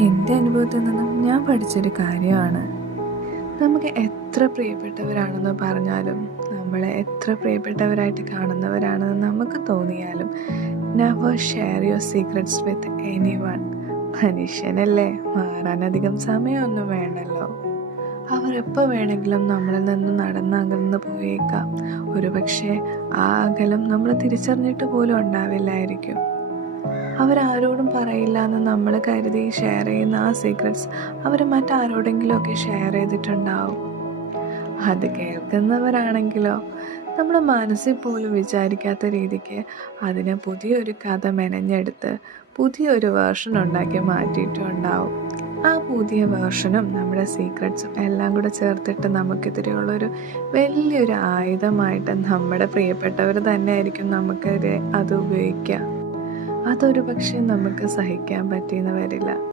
എൻ്റെ അനുഭവത്തിൽ നിന്നും ഞാൻ പഠിച്ചൊരു കാര്യമാണ്. നമുക്ക് എത്ര പ്രിയപ്പെട്ടവരാണെന്ന് പറഞ്ഞാലും, നമ്മളെ എത്ര പ്രിയപ്പെട്ടവരായിട്ട് കാണുന്നവരാണെന്ന് നമുക്ക് തോന്നിയാലും, never share your secrets with anyone. മനുഷ്യനല്ലേ, മാറാനധികം സമയമൊന്നും വേണ്ടല്ലോ. അവർ എപ്പോൾ വേണമെങ്കിലും നമ്മളിൽ നിന്ന് നടന്നകന്ന് പോയേക്കാം. ഒരുപക്ഷെ ആ അകലം നമ്മൾ തിരിച്ചറിഞ്ഞിട്ട് പോലും ഉണ്ടാവില്ലായിരിക്കും. അവരാരോടും പറയില്ല എന്ന് നമ്മൾ കരുതി ഷെയർ ചെയ്യുന്ന ആ സീക്രട്സ് അവർ മറ്റാരോടെങ്കിലുമൊക്കെ ഷെയർ ചെയ്തിട്ടുണ്ടാവും. അത് കേൾക്കുന്നവരാണെങ്കിലോ നമ്മുടെ മനസ്സിൽ പോലും വിചാരിക്കാത്ത രീതിക്ക് അതിനെ പുതിയൊരു കഥ മെനഞ്ഞെടുത്ത് പുതിയൊരു വേർഷൻ ഉണ്ടാക്കി മാറ്റിയിട്ടുണ്ടാവും. ആ പുതിയ വേർഷനും നമ്മുടെ സീക്രട്സും എല്ലാം കൂടെ ചേർത്തിട്ട് നമുക്കെതിരെയുള്ളൊരു വലിയൊരു ആയുധമായിട്ട് നമ്മുടെ പ്രിയപ്പെട്ടവർ തന്നെ ആയിരിക്കും നമുക്കെതിരെ അത് ഉപയോഗിക്കുക. അതൊരു പക്ഷേ നമുക്ക് സഹിക്കാൻ പറ്റിയെന്ന് വരില്ല.